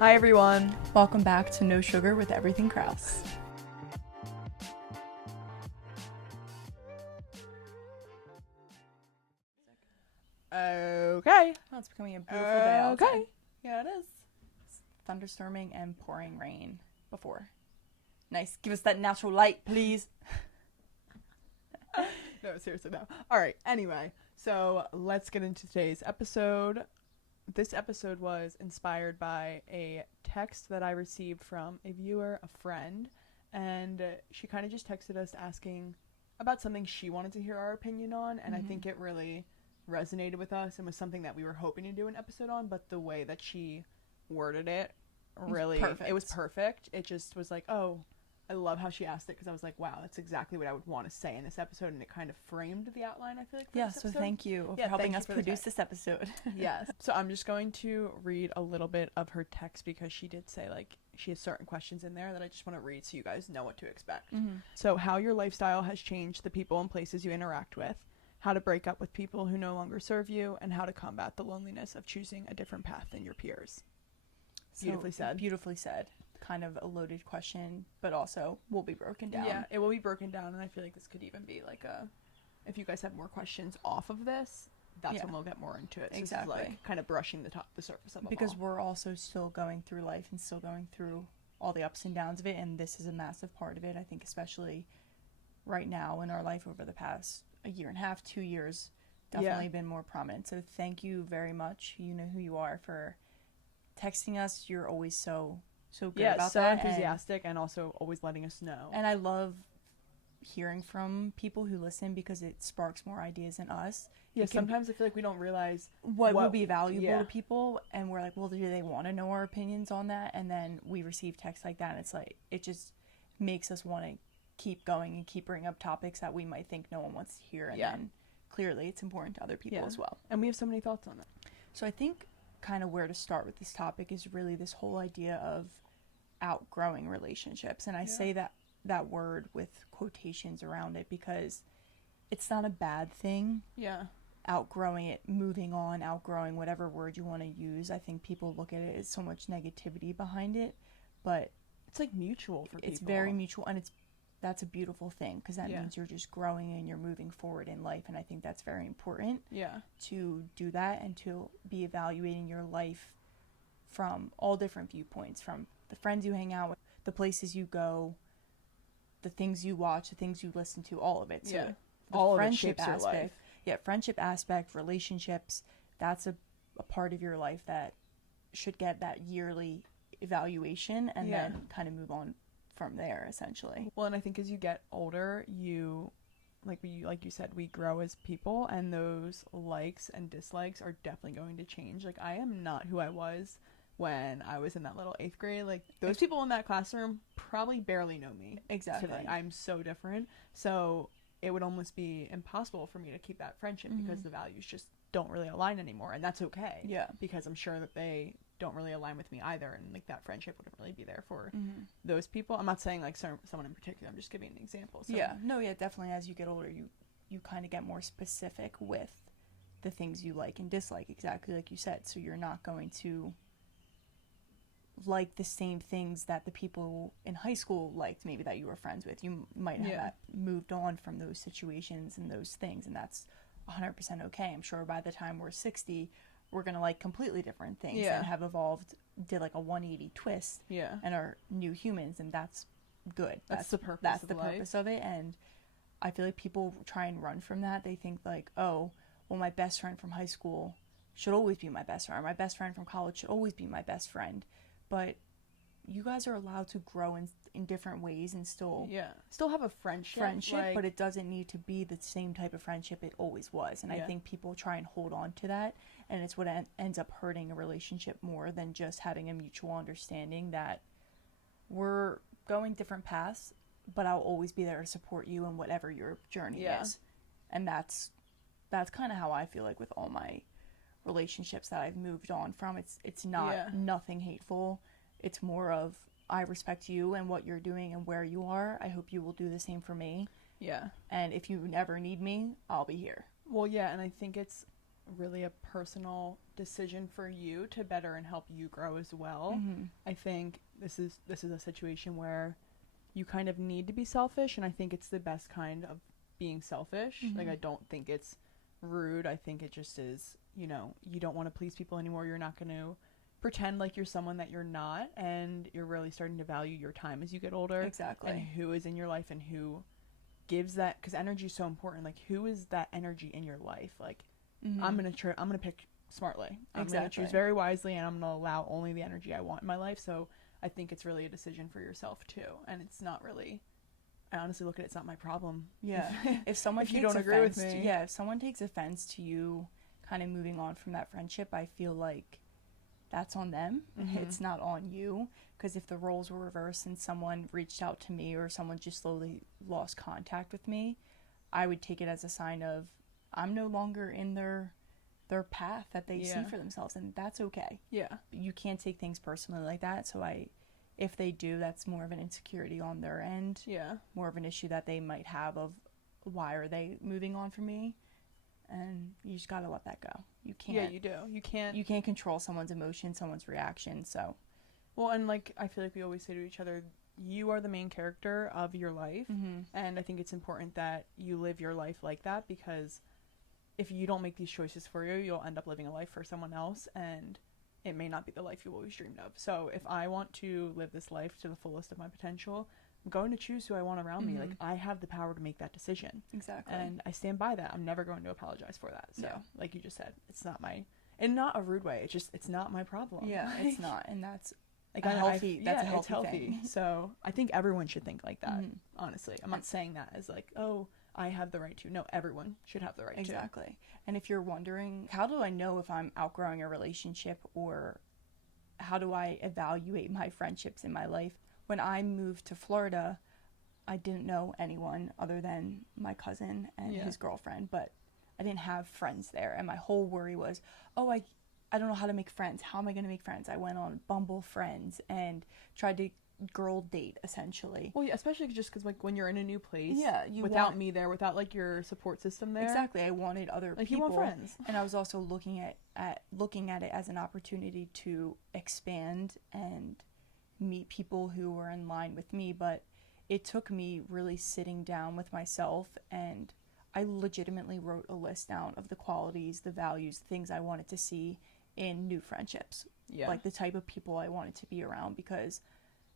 Hi everyone, welcome back to No Sugar with Everything Kraus. Okay. Oh, it's becoming a beautiful day outside. Okay. Yeah, it is. It's thunderstorming and pouring rain before. Nice. Give us that natural light, please. No, seriously, no. Alright, anyway, so let's get into today's episode. This episode was inspired by a text that I received from a viewer, a friend, and she kind of just texted us asking about something she wanted to hear our opinion on, and I think it really resonated with us and was something that we were hoping to do an episode on, but the way that she worded it really, it was perfect. It just was like, oh, I love how she asked it, because I was like, wow, that's exactly what I would want to say in this episode, and it kind of framed the outline, I feel like, for this episode. So thank you for helping us produce this episode. Yes. So I'm just going to read a little bit of her text, because she did say, like, she has certain questions in there that I just want to read so you guys know what to expect. So, how your lifestyle has changed the people and places you interact with, how to break up with people who no longer serve you, and how to combat the loneliness of choosing a different path than your peers. Beautifully said. Beautifully said. Kind of a loaded question, but also will be broken down. Yeah, it will be broken down, and I feel like this could even be like if you guys have more questions off of this, that's when we'll get more into it. So exactly. This is like kind of brushing the surface of it. Because we're also still going through life and still going through all the ups and downs of it, and this is a massive part of it. I think especially right now in our life over the past a year and a half, 2 years, definitely been more prominent. So thank you very much. You know who you are for texting us. You're always so good about so that. Enthusiastic and also always letting us know. And I love hearing from people who listen, because it sparks more ideas in us. Yeah, sometimes I feel like we don't realize what will be valuable to people, and we're like, well, do they want to know our opinions on that? And then we receive texts like that, and it's like, it just makes us want to keep going and keep bringing up topics that we might think no one wants to hear, and then clearly it's important to other people as well. And we have so many thoughts on it. So I think kind of where to start with this topic is really this whole idea of outgrowing relationships. And I say that word with quotations around it, because it's not a bad thing. Yeah. Outgrowing it, moving on, outgrowing, whatever word you want to use. I think people look at it as so much negativity behind it, but it's like mutual for people. It's very mutual, and that's a beautiful thing, because that means you're just growing and you're moving forward in life, and I think that's very important to do that, and to be evaluating your life from all different viewpoints, from the friends you hang out with, the places you go, the things you watch, the things you listen to, all of it. So all friendship of it shapes your life. Yeah, friendship aspect, relationships, that's a part of your life that should get that yearly evaluation, and then kind of move on from there, essentially. Well, and I think as you get older, like you said, we grow as people, and those likes and dislikes are definitely going to change. Like, I am not who I was when I was in that little 8th grade. Like, those people in that classroom probably barely know me. Exactly. Today. I'm so different. So it would almost be impossible for me to keep that friendship, because the values just don't really align anymore, and that's okay. Yeah. Because I'm sure that they don't really align with me either, and like that friendship wouldn't really be there for those people. I'm not saying like someone in particular, I'm just giving an example. So. Definitely as you get older, you kind of get more specific with the things you like and dislike, exactly like you said. So you're not going to like the same things that the people in high school liked, maybe, that you were friends with. You might have moved on from those situations and those things, and that's 100% okay. I'm sure by the time we're 60, we're going to like completely different things and have evolved, did like a 180 twist, and are new humans, and that's good. That's the purpose. That's the purpose of it. And I feel like people try and run from that. They think like, oh, well, my best friend from high school should always be my best friend, or my best friend from college should always be my best friend. But you guys are allowed to grow in different ways and still have a friendship, like, but it doesn't need to be the same type of friendship it always was. And I think people try and hold on to that, and it's what ends up hurting a relationship more than just having a mutual understanding that we're going different paths, but I'll always be there to support you in whatever your journey is. And that's kind of how I feel like with all my relationships that I've moved on from. It's not nothing hateful. It's more of, I respect you and what you're doing and where you are. I hope you will do the same for me. Yeah. And if you ever need me, I'll be here. Well, yeah, and I think it's really a personal decision for you to better and help you grow as well. I think this is a situation where you kind of need to be selfish, and I think it's the best kind of being selfish. Like, I don't think it's rude. I think it just is, you know, you don't want to please people anymore. You're not going to pretend like you're someone that you're not, and you're really starting to value your time as you get older. Exactly. And who is in your life and who gives that, because energy is so important. Like, who is that energy in your life? Like, I'm gonna pick smartly. I'm gonna choose very wisely, and I'm gonna allow only the energy I want in my life. So I think it's really a decision for yourself too, and it's not really, I honestly look at it's not my problem. Yeah. If someone if you don't agree with me, if someone takes offense to you kind of moving on from that friendship, I feel like that's on them. It's not on you, because if the roles were reversed and someone reached out to me or someone just slowly lost contact with me, I would take it as a sign of I'm no longer in their path that they see for themselves, and that's okay. Yeah. You can't take things personally like that. So if they do, that's more of an insecurity on their end. Yeah. More of an issue that they might have of why are they moving on from me? And you just gotta let that go. You can't. Yeah, you do. You can't control someone's emotion, someone's reaction. So, well, and like I feel like we always say to each other, you are the main character of your life, and I think it's important that you live your life like that, because if you don't make these choices for you, you'll end up living a life for someone else, and it may not be the life you always dreamed of. So if I want to live this life to the fullest of my potential, I'm going to choose who I want around me. Like, I have the power to make that decision. Exactly. And I stand by that. I'm never going to apologize for that. So, like you just said, it's not in not a rude way. It's not my problem. Yeah, it's not. And that's like a healthy thing. So I think everyone should think like that, honestly. I'm not saying that as like, oh, I have the right to. No, everyone should have the right to. Exactly. And if you're wondering, how do I know if I'm outgrowing a relationship, or how do I evaluate my friendships in my life? When I moved to Florida, I didn't know anyone other than my cousin and his girlfriend, but I didn't have friends there. And my whole worry was, oh, I don't know how to make friends. How am I going to make friends? I went on Bumble Friends and tried to girl date, essentially. Well, yeah, especially just because, like, when you're in a new place, without me there, without like your support system there, exactly, I wanted other like people. You want friends. And I was also looking at it as an opportunity to expand and meet people who were in line with me. But it took me really sitting down with myself, and I legitimately wrote a list down of the qualities, the values, the things I wanted to see in new friendships, like the type of people I wanted to be around, because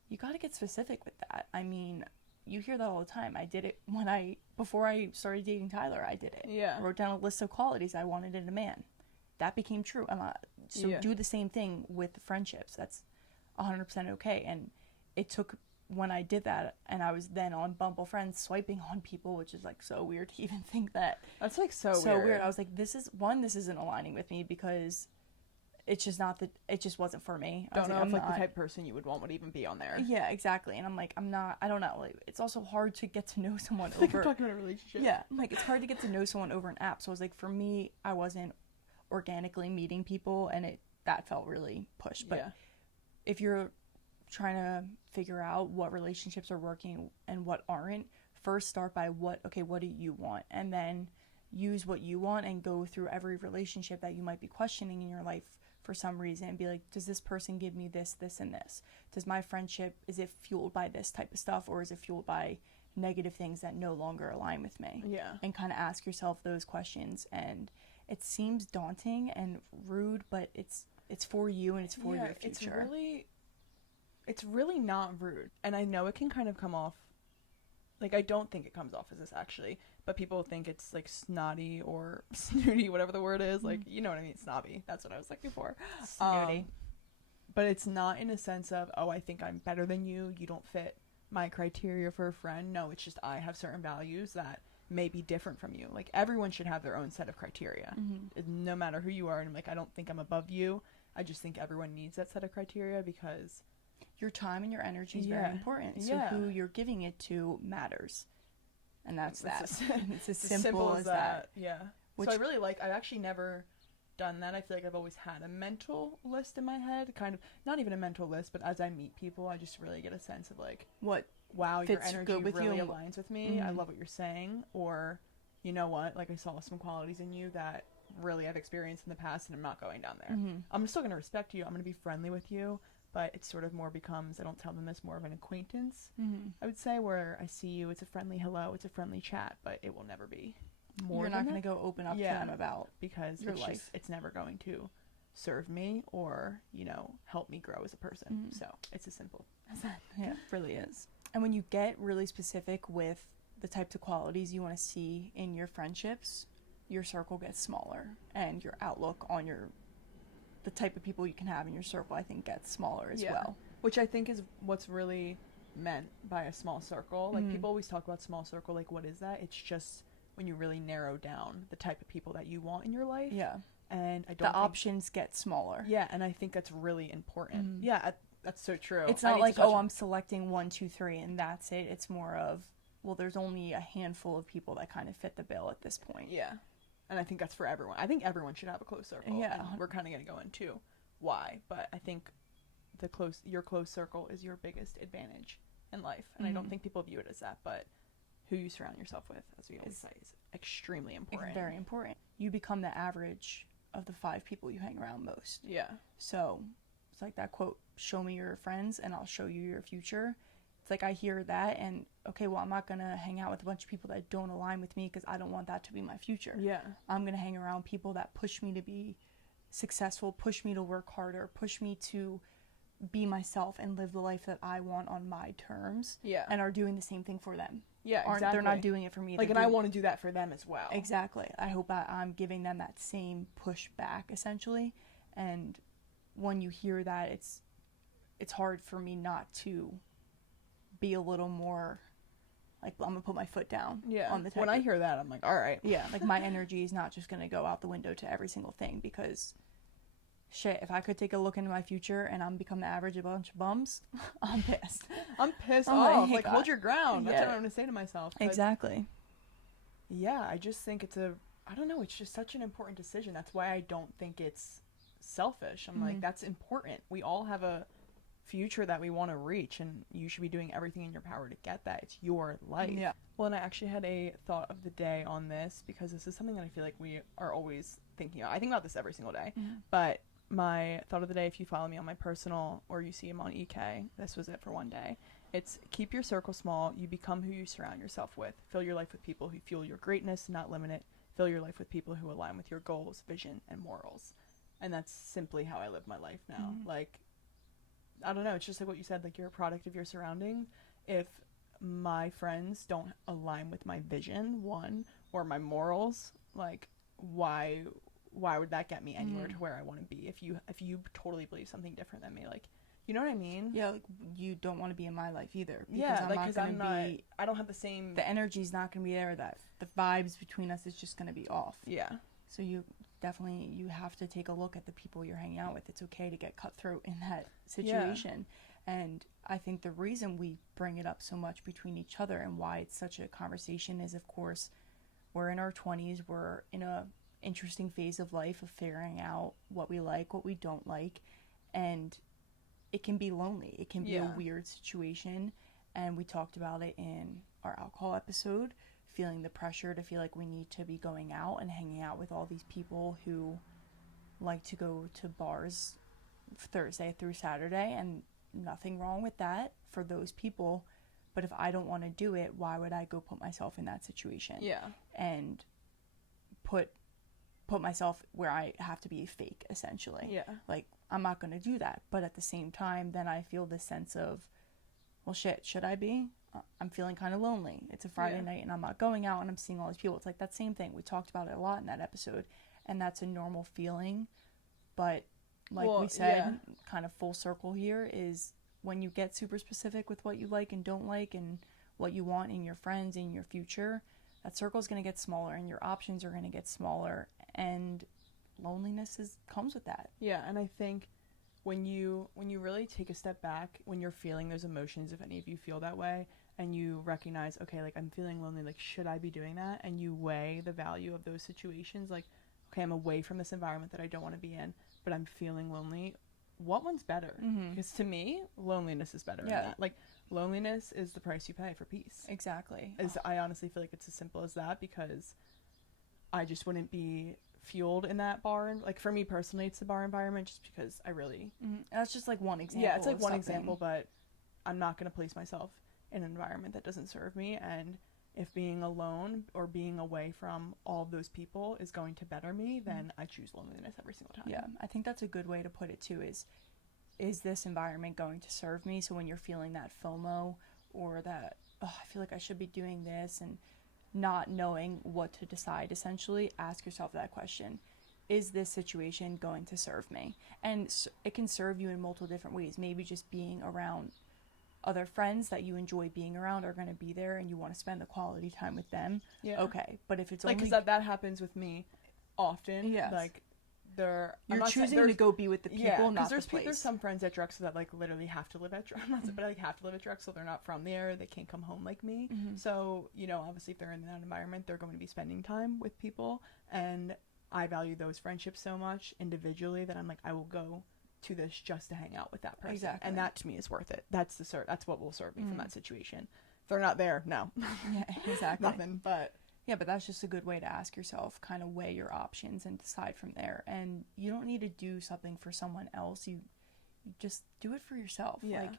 you got to get specific with that. I mean, you hear that all the time. I did it before I started dating Tyler. I did it. Yeah. I wrote down a list of qualities I wanted in a man. That became true. Do the same thing with friendships. That's 100% okay. And it took, when I did that, and I was then on Bumble Friends swiping on people, which is like so weird to even think that. That's like so weird. I was like, this isn't aligning with me, because it's just not that, it just wasn't for me. Don't know if like the type of person you would want would even be on there. Yeah, exactly. And I'm like, I don't know. Like, it's also hard to get to know someone over. Like, we're talking about a relationship. Yeah, I'm like, it's hard to get to know someone over an app. So I was like, for me, I wasn't organically meeting people, and that felt really pushed. But if you're trying to figure out what relationships are working and what aren't, first start by what do you want, and then use what you want and go through every relationship that you might be questioning in your life for some reason, and be like, does this person give me this, this, and this? Does my friendship, is it fueled by this type of stuff, or is it fueled by negative things that no longer align with me? Yeah. And kind of ask yourself those questions. And it seems daunting and rude, but it's for you, and it's for your future. It's really not rude. And I know it can kind of come off, like, I don't think it comes off as this actually, but people think it's like snotty or snooty, whatever the word is. Like, you know what I mean? Snobby. That's what I was looking for. Snooty. But it's not in a sense of, oh, I think I'm better than you. You don't fit my criteria for a friend. No, it's just I have certain values that may be different from you. Like, everyone should have their own set of criteria, no matter who you are. And like, I don't think I'm above you. I just think everyone needs that set of criteria, because your time and your energy is very important. So who you're giving it to matters. And that's that. It's as simple as that. Yeah. So I really I've actually never done that. I feel like I've always had a mental list in my head, kind of, not even a mental list, but as I meet people, I just really get a sense of like, wow, your energy really aligns with me. I love what you're saying. Or, you know what, like, I saw some qualities in you that really I've experienced in the past, and I'm not going down there. I'm still going to respect you. I'm going to be friendly with you, but it sort of more becomes, I don't tell them this, more of an acquaintance. I would say, where I see you, it's a friendly hello, it's a friendly chat, but it will never be more. You're not going to go open up to them about because your it's life. just, it's never going to serve me or, you know, help me grow as a person. So it's as simple as that. Yeah, it really is. And when you get really specific with the types of qualities you want to see in your friendships, your circle gets smaller, and your outlook on the type of people you can have in your circle, I think, gets smaller as well. Which I think is what's really meant by a small circle. Like, people always talk about small circle, like, what is that? It's just when you really narrow down the type of people that you want in your life. Yeah. And I don't the options get smaller. Yeah, and I think that's really important. Yeah, that's so true. It's not like, oh, I'm selecting 1, 2, 3, and that's it. It's more of, well, there's only a handful of people that kind of fit the bill at this point. Yeah. And I think that's for everyone. I think everyone should have a close circle. Yeah. And we're kind of going to go into why. But I think your close circle is your biggest advantage in life. And I don't think people view it as that. But who you surround yourself with, as we always say, is extremely important. It's very important. You become the average of the 5 people you hang around most. Yeah. So it's like that quote, show me your friends and I'll show you your future. It's like I hear that and, okay, well, I'm not going to hang out with a bunch of people that don't align with me because I don't want that to be my future. Yeah. I'm going to hang around people that push me to be successful, push me to work harder, push me to be myself and live the life that I want on my terms. Yeah. And are doing the same thing for them. Yeah, exactly. They're not doing it for me. Like, and I want to do that for them as well. Exactly. I hope I'm giving them that same push back, essentially. And when you hear that, it's hard for me not to be a little more like, I'm gonna put my foot down. Yeah. On the when I hear that, I'm like, all right. Yeah. Like, my energy is not just gonna go out the window to every single thing, because shit, if I could take a look into my future and I'm become the average of a bunch of bums, I'm pissed. I'm pissed I'm off. like, Hold your ground. That's yeah. what I'm gonna say to myself. Exactly. Yeah, I just think I don't know, it's just such an important decision. That's why I don't think it's selfish. I'm like, that's important. We all have a future that we want to reach, and you should be doing everything in your power to get that. It's your life. Yeah. Well, and I actually had a thought of the day on this, because this is something that I feel like we are always thinking about. I think about this every single day. But my thought of the day, if you follow me on my personal or you see them on EK, this was it for one day. It's keep your circle small. You become who you surround yourself with. Fill your life with people who fuel your greatness, not limit it. Fill your life with people who align with your goals, vision, and morals. And that's simply how I live my life now. Like, I don't know, it's just like what you said, like, you're a product of your surrounding. If my friends don't align with my vision, or my morals, like, why would that get me anywhere to where I want to be? If you totally believe something different than me, like, you know what I mean? Yeah, like, you don't want to be in my life either. Because I don't have the same... The energy's not going to be there. That the vibes between us is just going to be off. Yeah. So you have to take a look at the people you're hanging out with. It's okay to get cutthroat in that situation. Yeah. And I think the reason we bring it up so much between each other and why it's such a conversation is, of course, we're in our 20s. We're in a interesting phase of life of figuring out what we like, what we don't like, and it can be lonely. It can be a weird situation, and we talked about it in our alcohol episode, feeling the pressure to feel like we need to be going out and hanging out with all these people who like to go to bars Thursday through Saturday, and nothing wrong with that for those people, but if I don't want to do it, why would I go put myself in that situation? Yeah. And put myself where I have to be fake, essentially. Yeah. Like, I'm not going to do that. But at the same time, then I feel this sense of, well, shit, should I be? I'm feeling kind of lonely. It's a Friday night and I'm not going out and I'm seeing all these people. It's like that same thing. We talked about it a lot in that episode. And that's a normal feeling. But like we said, kind of full circle here is when you get super specific with what you like and don't like and what you want in your friends, in your future, that circle is going to get smaller and your options are going to get smaller. And loneliness comes with that. Yeah, and I think when you really take a step back, when you're feeling those emotions, if any of you feel that way, and you recognize, okay, like, I'm feeling lonely, like, should I be doing that? And you weigh the value of those situations, like, okay, I'm away from this environment that I don't want to be in, but I'm feeling lonely. What one's better? Because to me, loneliness is better. Yeah. Than that. Like, loneliness is the price you pay for peace. Exactly. I honestly feel like it's as simple as that, because I just wouldn't be fueled in that bar. Like for me personally, it's the bar environment, just because I really That's just like one example. yeah, it's like of one something. example, but I'm not going to place myself in an environment that doesn't serve me. And if being alone or being away from all of those people is going to better me, then I choose loneliness every single time. Yeah, I think that's a good way to put it too, is this environment going to serve me? So when you're feeling that FOMO or that, oh, I feel like I should be doing this, and not knowing what to decide, essentially, ask yourself that question. Is this situation going to serve me? And it can serve you in multiple different ways. Maybe just being around other friends that you enjoy being around are going to be there and you want to spend the quality time with them. Yeah. Okay, but if it's like, only... because that happens with me often. Yes. Like, you're choosing to go be with the people, not the place. There's some friends at Drexel that like literally have to live at Drexel, but like have to live at Drexel. They're not from there. They can't come home like me. So, you know, obviously if they're in that environment, they're going to be spending time with people. And I value those friendships so much individually that I'm like, I will go to this just to hang out with that person. Exactly. And that to me is worth it. That's what will serve me from that situation. If they're not there, no. Yeah, exactly. Nothing, but... Yeah, but that's just a good way to ask yourself, kind of weigh your options and decide from there. And you don't need to do something for someone else. You just do it for yourself. Yeah. Like,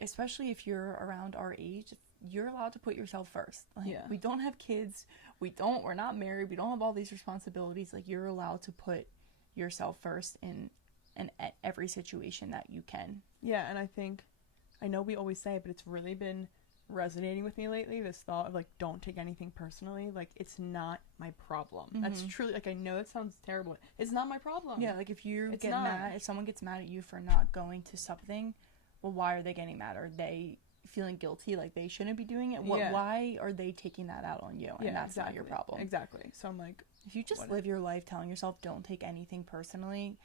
especially if you're around our age, you're allowed to put yourself first. Like, we don't have kids. We're not married. We don't have all these responsibilities. Like, you're allowed to put yourself first in every situation that you can. Yeah, and I know we always say it, but it's really been resonating with me lately, this thought of like, don't take anything personally. Like, it's not my problem. That's truly, like, I know it sounds terrible, it's not my problem. Yeah, like if someone gets mad at you for not going to something, well, why are they getting mad? Are they feeling guilty like they shouldn't be doing it? Why are they taking that out on you? And that's not your problem. Exactly. So I'm like, if you just live your life telling yourself don't take anything personally,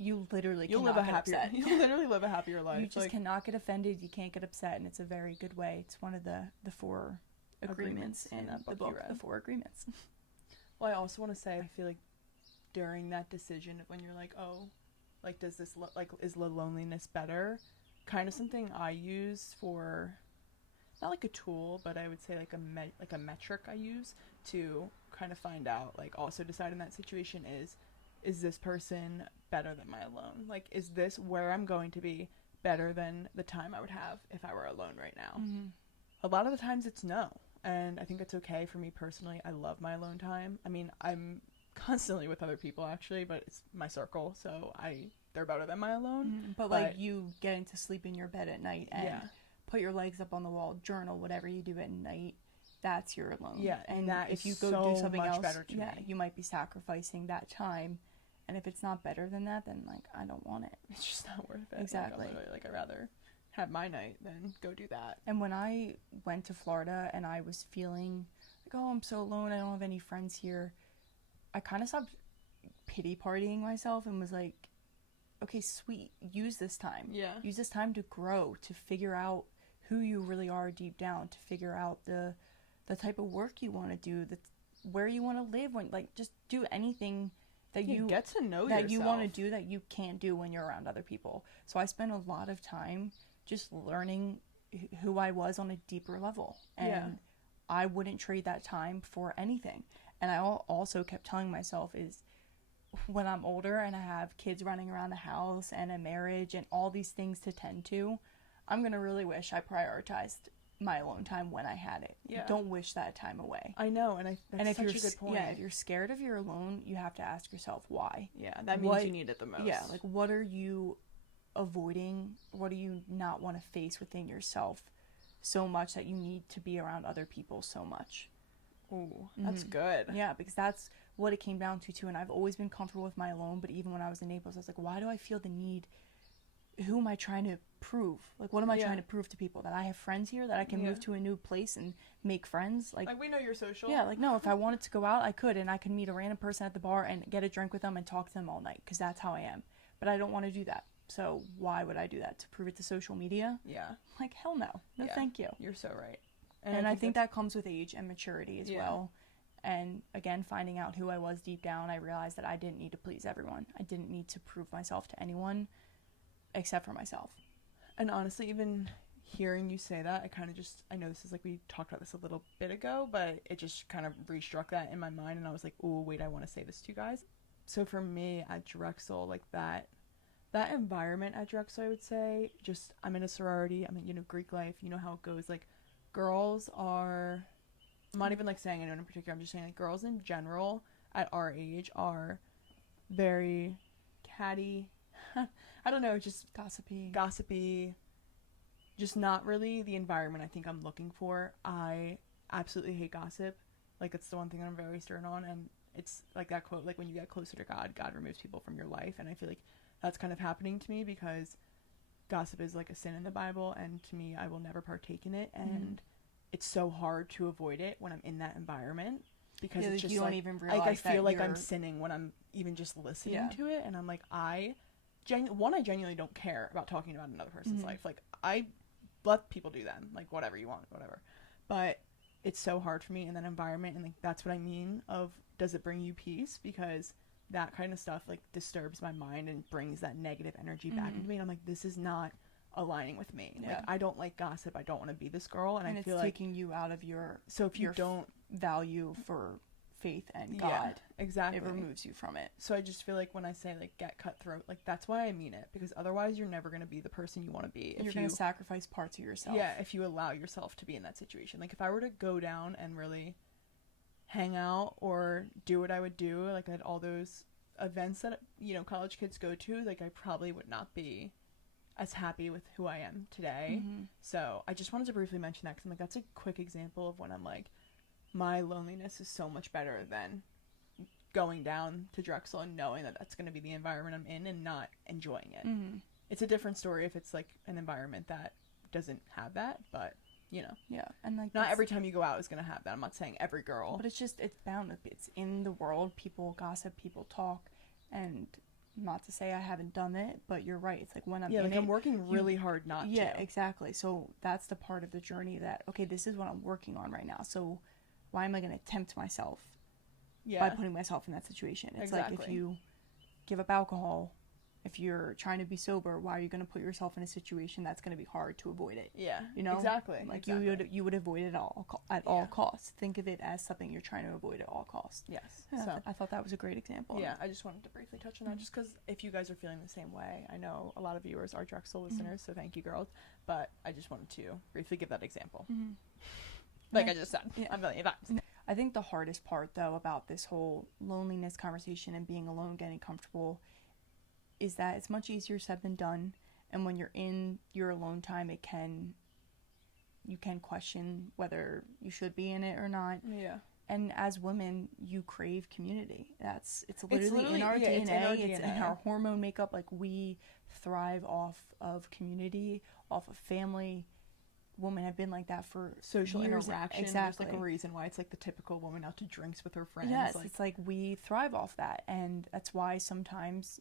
you'll literally you'll literally live a happier life. You just cannot get offended. You can't get upset, and it's a very good way. It's one of the 4 agreements in the book, the 4 agreements. Well, I also want to say, I feel like during that decision, when you're like, oh, like, does this is the loneliness better? Kind of something I use for, not like a tool, but I would say like a metric I use to kind of find out, like, also decide in that situation is this person better than my alone? Like, is this where I'm going to be better than the time I would have if I were alone right now? A lot of the times it's no. And I think that's okay for me personally. I love my alone time. I mean, I'm constantly with other people actually, but it's my circle, so they're better than my alone. But like, you getting to sleep in your bed at night and put your legs up on the wall, journal, whatever you do at night, that's your alone. Yeah, and that if you go so do something much else, better to me. you might be sacrificing that time. And if it's not better than that, then like, I don't want it. It's just not worth it. Exactly. Like I'd rather have my night than go do that. And when I went to Florida and I was feeling like, oh, I'm so alone, I don't have any friends here, I kind of stopped pity partying myself and was like, okay, sweet, use this time. Yeah. Use this time to grow, to figure out who you really are deep down, to figure out the type of work you want to do, where you want to live, just do anything that you get to know that yourself. You want to do that you can't do when you're around other people. So I spent a lot of time just learning who I was on a deeper level, and I wouldn't trade that time for anything. And I also kept telling myself is, when I'm older and I have kids running around the house and a marriage and all these things to tend to, I'm gonna really wish I prioritized my alone time when I had it. Yeah. Don't wish that time away. I know, that's such a good point. Yeah, if you're scared of your alone, you have to ask yourself why. Yeah, that means you need it the most. Yeah, like, what are you avoiding? What do you not want to face within yourself so much that you need to be around other people so much? Ooh, that's good. Yeah, because that's what it came down to too. And I've always been comfortable with my alone, but even when I was in Naples, I was like, why do I feel the need? Who am I trying to prove? Like, what am I trying to prove to people? That I have friends here, that I can move to a new place and make friends? Like, we know you're social. Yeah, like, no, if I wanted to go out, I could, and I could meet a random person at the bar and get a drink with them and talk to them all night, because that's how I am. But I don't want to do that. So why would I do that? To prove it to social media? Yeah. Like, hell no. No, thank you. You're so right. And I think that comes with age and maturity as well. And again, finding out who I was deep down, I realized that I didn't need to please everyone. I didn't need to prove myself to anyone except for myself. And honestly, even hearing you say that, I know this is like, we talked about this a little bit ago, but it just kind of re-struck that in my mind, and I was like, oh wait, I want to say this to you guys. So for me at Drexel, like that environment at Drexel, I would say, just, I'm in a sorority, I'm in, Greek life, you know how it goes, like, girls are, I'm not even like saying anyone in particular, I'm just saying like girls in general at our age are very catty, I don't know, just gossipy, just not really the environment I think I'm looking for. I absolutely hate gossip. Like, it's the one thing that I'm very stern on, and it's like that quote, like, when you get closer to God, God removes people from your life, and I feel like that's kind of happening to me, because gossip is like a sin in the Bible, and to me, I will never partake in it, and it's so hard to avoid it when I'm in that environment, because it's just, you don't even realize, like, I feel like I'm sinning when I'm even just listening to it, and I'm like, I genuinely don't care about talking about another person's life. Like, I let people do them, like, whatever you want, whatever, but it's so hard for me in that environment, and like, that's what I mean of, does it bring you peace? Because that kind of stuff like disturbs my mind and brings that negative energy back into me, and I'm like, this is not aligning with me. Like, I don't like gossip, I don't want to be this girl, and I feel like it's taking you out of your, so if you don't value for faith and God, exactly, it removes you from it. So I just feel like when I say like get cutthroat, like, that's why I mean it, because otherwise you're never going to be the person you want to be. You're going to sacrifice parts of yourself. Yeah, if you allow yourself to be in that situation. Like, if I were to go down and really hang out or do what I would do, like at all those events that, college kids go to, like, I probably would not be as happy with who I am today. So I just wanted to briefly mention that, because I'm like, that's a quick example of when I'm like, my loneliness is so much better than going down to Drexel and knowing that that's going to be the environment I'm in and not enjoying it. It's a different story if it's like an environment that doesn't have that, but and like, not every time you go out is going to have that. I'm not saying every girl, but it's bound to be. It's in the world. People gossip, people talk, and not to say I haven't done it, but you're right. It's like, when I'm in I'm working really hard not to. Yeah, exactly. So that's the part of the journey that, okay, this is what I'm working on right now. So why am I going to tempt myself by putting myself in that situation? It's like, if you give up alcohol, if you're trying to be sober, why are you going to put yourself in a situation that's going to be hard to avoid it? Yeah, exactly. Like, you would avoid it at all costs. Think of it as something you're trying to avoid at all costs. Yes. Yeah, so I thought that was a great example. Yeah, I just wanted to briefly touch on that, just because if you guys are feeling the same way, I know a lot of viewers are Drexel listeners, so thank you, girls. But I just wanted to briefly give that example. Like I just said a million times. I think the hardest part, though, about this whole loneliness conversation and being alone, getting comfortable, is that it's much easier said than done. And when you're in your alone time, you can question whether you should be in it or not. Yeah. And as women, you crave community. It's literally in our DNA. It's in our hormone makeup. Like, we thrive off of community, off of family. Women have been like that for social years. interaction. Exactly. There's like a reason why it's like the typical woman out to drinks with her friends. Yes, it's like we thrive off that, and that's why sometimes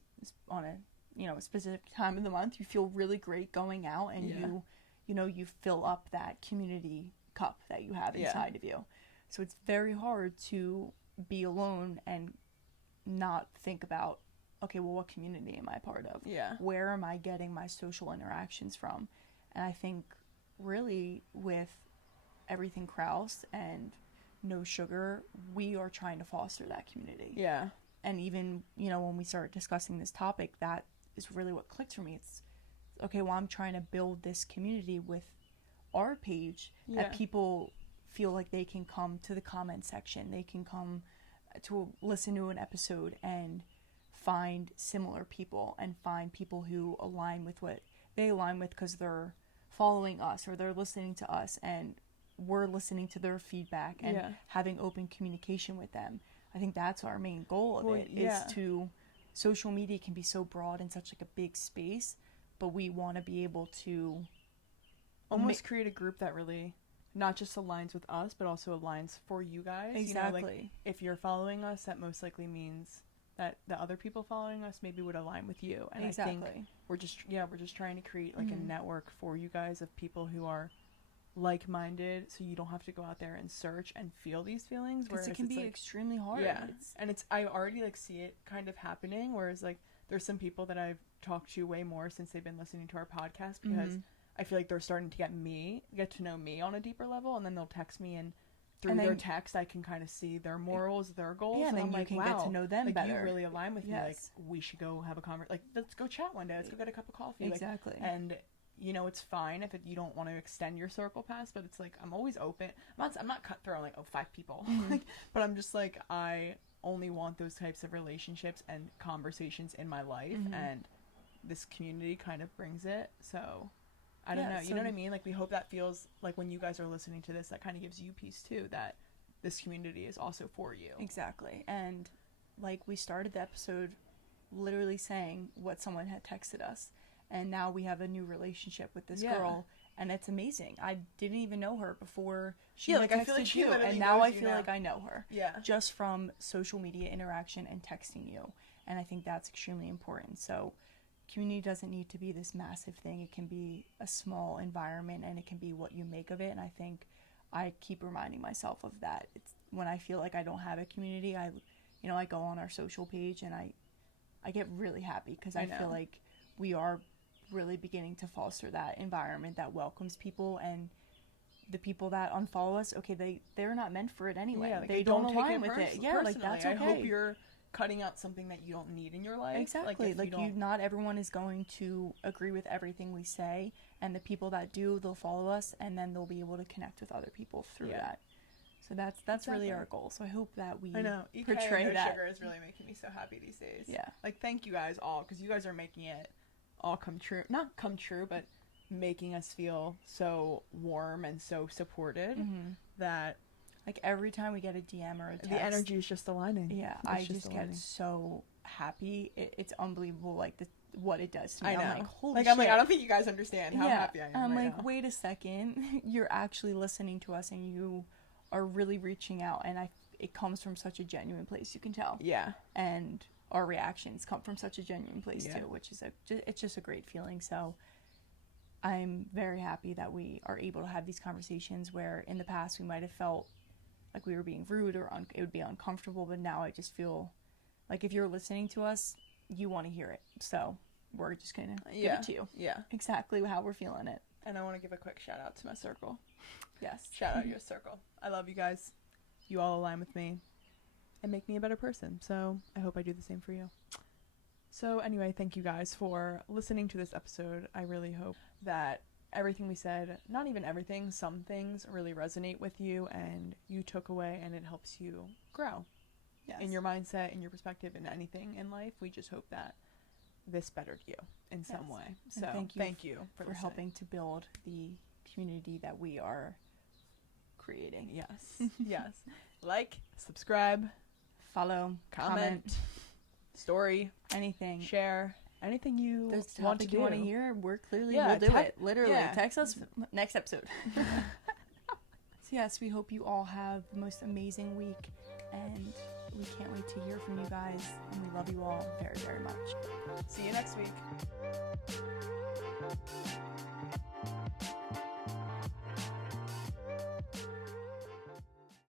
on a specific time of the month you feel really great going out, and you fill up that community cup that you have inside of you. So it's very hard to be alone and not think about, okay, well, what community am I part of? Yeah. Where am I getting my social interactions from? And I think really with everything Kraus and No Sugar, we are trying to foster that community. Yeah. And even, when we start discussing this topic, that is really what clicked for me. It's, okay, well, I'm trying to build this community with our page that people feel like they can come to the comment section. They can come to listen to an episode and find similar people and find people who align with what they align with, because they're following us or they're listening to us and we're listening to their feedback and having open communication with them. I think that's our main goal of it, is to, social media can be so broad and such like a big space, but we want to be able to almost create a group that really not just aligns with us, but also aligns for you guys. Exactly. Like, if you're following us, that most likely means that the other people following us maybe would align with you. And I think we're just trying to create like a network for you guys of people who are like-minded, so you don't have to go out there and search and feel these feelings, because it can be extremely hard. And I already like see it kind of happening, whereas like there's some people that I've talked to way more since they've been listening to our podcast, because I feel like they're starting to get to know me on a deeper level, and then they'll text me, and through And then- their text I can kind of see their morals, their goals, Yeah, and then I'm you like, can wow, get to know them like, better. you really align with me. Like, Yes. we should go have a conversation. Like, let's go chat one day. Let's go get a cup of coffee. Like, Exactly. and you know, it's fine if you don't want to extend your circle past, but it's like, I'm always open. I'm not cutthroat, like, 5 people. Like, but I'm just like, I only want those types of relationships and conversations in my life, and this community kind of brings it. So I don't know, you know what I mean? Like, we hope that feels like when you guys are listening to this, that kind of gives you peace too, that this community is also for you. Exactly. And like, we started the episode literally saying what someone had texted us, and now we have a new relationship with this girl, and it's amazing. I didn't even know her before she had like, I feel like texted she you, literally and now knows I you feel now. like I know her. Yeah. Just from social media interaction and texting you. And I think that's extremely important. So community doesn't need to be this massive thing. It can be a small environment, and it can be what you make of it. And I think I keep reminding myself of that. It's when I feel like I don't have a community, I go on our social page, and I get really happy, because I feel like we are really beginning to foster that environment that welcomes people, and the people that unfollow us, okay, they're not meant for it anyway. Yeah, like, they don't take align with it. Yeah, like, that's okay. I hope you're cutting out something that you don't need in your life. Exactly. Like, not everyone is going to agree with everything we say, and the people that do, they'll follow us, and then they'll be able to connect with other people through that. So that's really our goal. So I hope that we portray no that. Sugar is really making me so happy these days. Yeah. Like, thank you guys all, because you guys are making it all come true. Not come true, but making us feel so warm and so supported that, like, every time we get a DM or a text, the energy is just aligning. Yeah, I just get so happy. It's unbelievable, like, what it does to me. I know. I'm like, holy like, shit. I'm like, I don't think you guys understand how happy I am. I'm right like, now. wait a second, you're actually listening to us, and you are really reaching out, and it comes from such a genuine place, you can tell. Yeah. And our reactions come from such a genuine place too, which is it's just a great feeling. So I'm very happy that we are able to have these conversations, where in the past we might have felt like we were being rude, or it would be uncomfortable, but now I just feel like if you're listening to us, you want to hear it. So we're just gonna give it to you. Yeah. Exactly how we're feeling it. And I want to give a quick shout out to my circle. Yes. Shout out your circle. I love you guys. You all align with me and make me a better person. So I hope I do the same for you. So anyway, thank you guys for listening to this episode. I really hope that everything we said, not even everything, some things really resonate with you, and you took away, and it helps you grow in your mindset, in your perspective, in anything in life. We just hope that this bettered you in some way. So thank you for helping to build the community that we are creating. Yes. Yes. Like, subscribe, follow, comment, story, anything, share, anything you want to do. You want to hear, we'll do it. Literally, text us next episode. So yes, we hope you all have the most amazing week, and we can't wait to hear from you guys, and we love you all very, very much. See you next week.